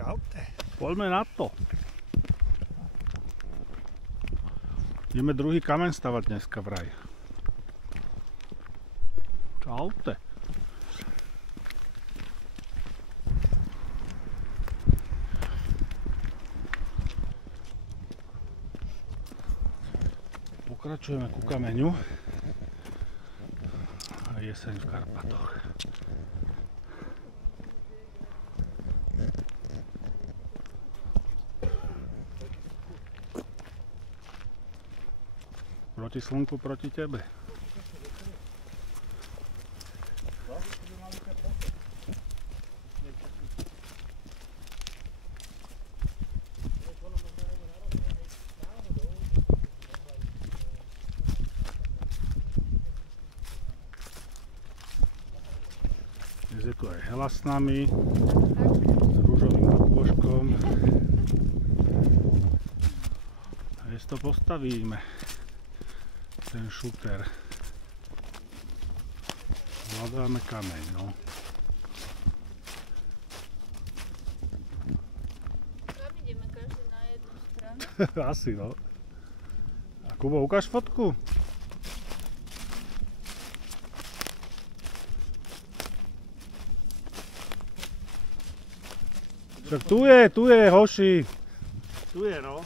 Čaute. Poďme na to. Ideme druhý kameň stavať dneska vraj. Čaute. Pokračujeme ku kameňu a jeseň v Karpatoch. Proti slnku, proti tebe. Dnes je tu aj Hela s nami, s rúžovým nabôžkom. A dnes to postavíme, ten šuter. Hľadáme kameň, no. Tam ideme každý na jednu stranu. Asi, no. A Kubo, ukáž fotku. Však tu je, hoši. Tu je, no.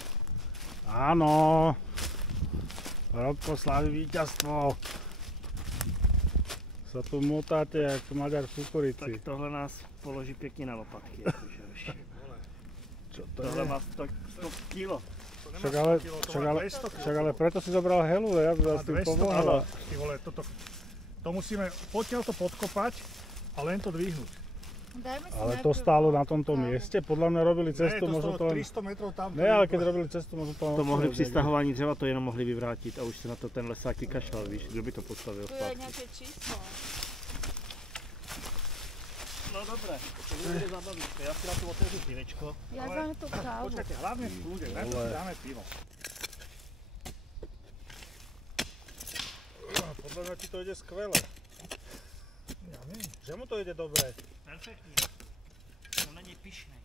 Áno. Robko slaví víťazstvo. Sa tu motáte ako Maďar v kukurici. Tak tohle nás položí pekne na lopatky. Čo to Tohle je? má 100 kg. Však ale preto si zobral Helu, ja by s tým pomohla. Ty vole, to musíme poďme to podkopať a len to dvihnúť. Dajme si Ale to stálo na tomto mieste? Podľa mňa robili cestu, možno to len... 300 metrov tam. Ne, ale keď robili cestu, možno to len... To mohli při stahování dřeva to jenom mohli vyvrátit a už se na to ten lesák vykašlal, víš, kdo by to postavil Tu je zpátky. nejaké číslo. No dobré, to bude zabavička, ja si na to otevřu pivečko. Ja dám tú kávu. Počkajte, hlavne v kľude, najprv si dáme pivo. Podľa mňa ti to ide skvele. Ja neviem. Že mu to ide dobre? Perfektní, to není pyšnej.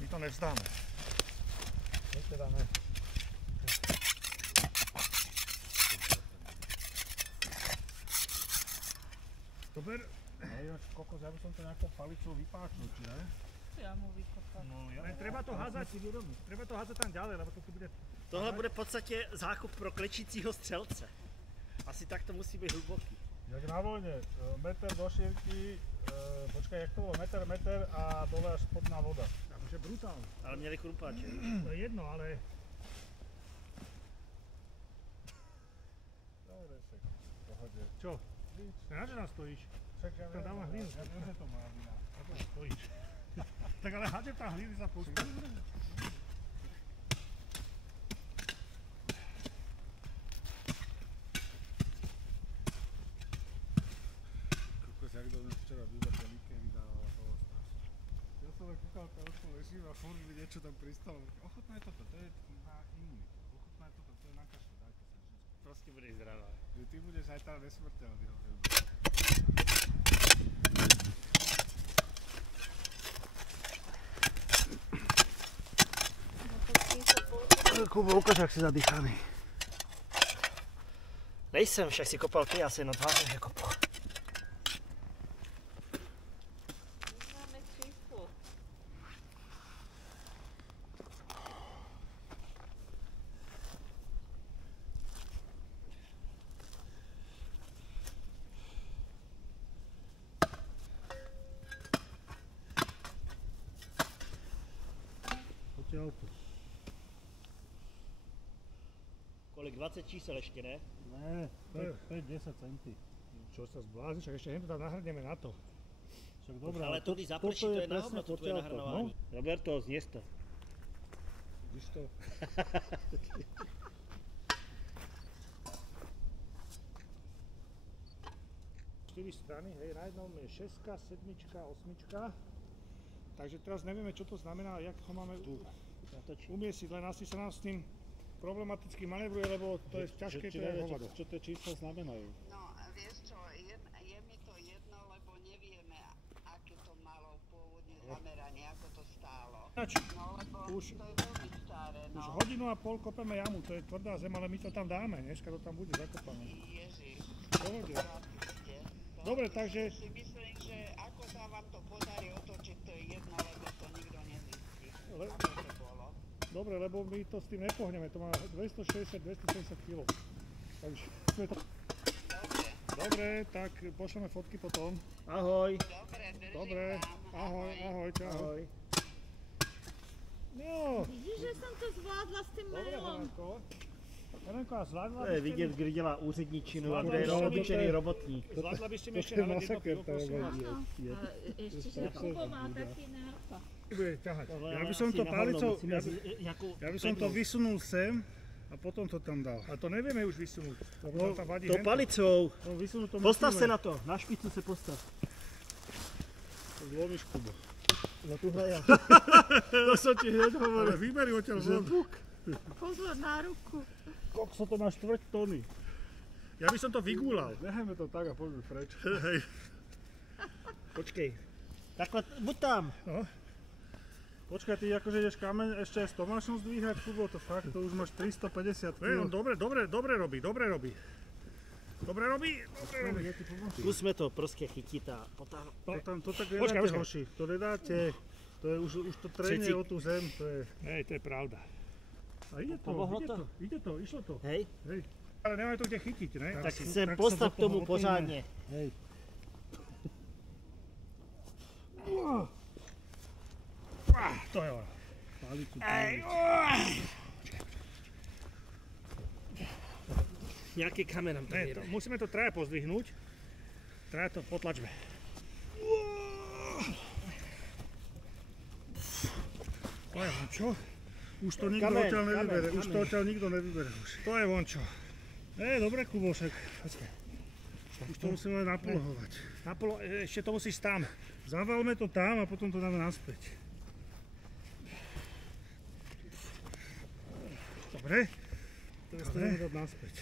My to nevzdáme. My to dáme. Dober. Kokos, ja by som to nejakou palicou vypáčil, či ne? Ja mu vykopám. No, ja. Len treba to házať tam ďalej, lebo to tu bude... Tohle bude v podstatě zákup pro klečícího střelce. Asi tak to musí být hluboký. Jak na vojne, meter do šírky, počkaj, jak to bolo, meter a dole až spodná voda. Akože brutálne. Ale měli krumpáče. To je jedno, ale... Dobre, však, v pohode. Čo? Na čo nás stojíš? Však ja Tam dávam hlinu. Ja viem, že to má vina. Na čo stojíš? Tak ale hádže tam hliny sa pustí. Kokos, jak dole včera býva ten víkend a toho strašne. Ja som len kúkal, tam ležím a furt mi niečo tam pristalo. Ochotné je toto, to je na imunitu. Ochotné je toto, to je na kašle, dajte sa. Prostě budeš zdravá. Že ty budeš aj tá nesmrteľný. Kubo, ukáž, jak si zadýchaný. Nejsem, však si kopal ty, já si jenom tvářím, že kopu. Máme číslo. Poďte auto. Kolik, 20 čísel ještě, ne? Ne, 5-10 centy. Čo sa zblázniš, však ešte hento tam nahrneme na to. Však dobré, Ale to, když zaprší, to je na hovno, to tvoje nahrnování. Roberto, zněz to. Vidíš to? Štyri strany, hej, na jednom je 6, 7, 8. Takže teraz nevieme, čo to znamená, jak ho máme umiestniť, len asi sa nám s tým problematicky manevruje, lebo to je ťažké, to je hovado. Čo tie čísla znamenajú? No, vieš čo, je mi to jedno, lebo nevieme, aké to Už hodinu a pol kopeme jamu, to je tvrdá zem, ale my to tam dáme, dneska to tam bude zakopané. Dobre. Dobre, takže... Si myslím, že ako sa vám to podarí otočiť, to je jedno, lebo to nikto nezistí. Ako to bolo. Dobre, lebo my to s tým nepohneme, to má 260-270 kg. Takže sme to... Dobre, tak pošleme fotky potom. Ahoj. Dobre, držím Dobre, vám. ahoj, čau. Ahoj. No, Vidíš, že som to zvládla s tým dobre, mailom. Helenko. Helenko, a zvládla To je by ste vidět, mi... kdy dělá úředničinu a Zvládla kde je by ste mi- obyčejný robotník. Zvládla by ste mi ešte je hľadať jedno masaker, pivo, to je prosím vás? Áno, ale ešte, že Kubo má taký nápad. Bude ťahať. Ja by som to palicou, ja by som to vysunul sem a potom to tam dal. A to nevieme už vysunúť, lebo tam vadí To hento. palicou. No, vysunúť to Postav se musíme. na to, na špicu se postav. Zlomíš, Kubo. No tuhle já. To som ti hneď hovoril. Ale vyberi odtiaľ von. Pozor na ruku. Kokso, to má 4 tony. Ja by som to vygúľal. Nechajme to tak a poďme preč. Hej. Počkej. Takhle, buď tam. Počkaj, ty akože ideš kameň ešte aj s Tomášom zdvíhať, Kubo, to fakt, to už máš 350 On kg. dobre robí. Zkusme to prostě chytit a potáhnout. To tak Počkaj, nedáte, počkaj. hoši, to nedáte. To je už to trénie Všetci- o tú zem, to je... Hej, to je pravda. A ide to, Pomohlo to? išlo to. Hej, Ale nemáme to kde chytiť, ne? tak si- se tak postav sa k tomu do toho pořádně. Hej. To je ono. Palicu, Nějaký kamen nám tam Ne, jede. musíme to traja pozdvihnúť. Traja to potlačme. To je vončo. Už to nikto Kameň, odtiaľ kameň, nevybere, už kameň. to odtiaľ nikto nevybere už. To je vončo. Dobre, Kubošek. Už to musíme napolohovať. Ešte to musíš tam. Zavalme to tam a potom to dáme naspäť. Dobre? Teraz to ideme dať naspäť.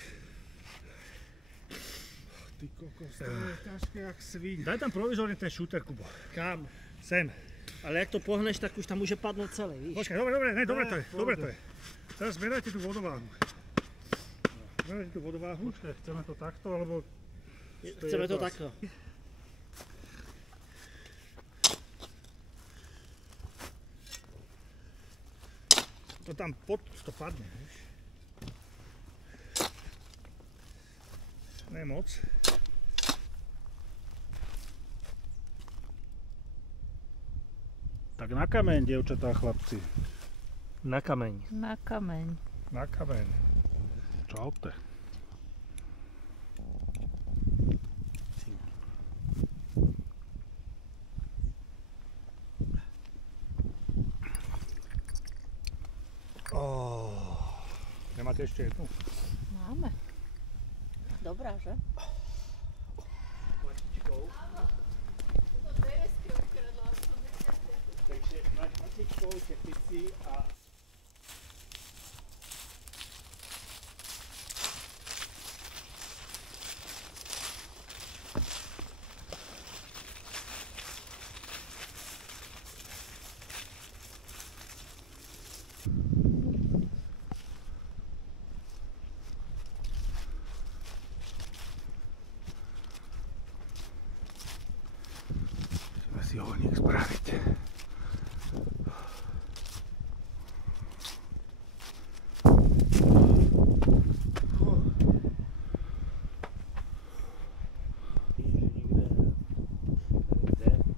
Ty kokos, to je ťažké jak sviň. Daj tam provizorne ten šúter, Kubo. Kam? Sem. Ale jak to pohneš, tak už tam může padnout celý, víš? Počkaj, dobre, ne, dobre Ne, to je, pohode. dobre to je. Teraz zmerajte tú vodováhu. Zmerajte tú vodováhu. Počkaj, chceme to takto, alebo... Chceme to jedno. takto. To tam pod to padne, vieš. Ne moc. Tak na kameň, dievčatá a chlapci. Na kameň. Na kameň. Na kameň. Čaute. Nemáte ešte jednu? Máme. Dobrá, že? Takže máš matičkou, kepici a... Musíme si holník spraviť.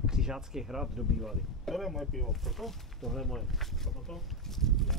Křižácký hrad dobývali. Ktoré je moje pivo? Toto? Tohle je moje. Toto? Já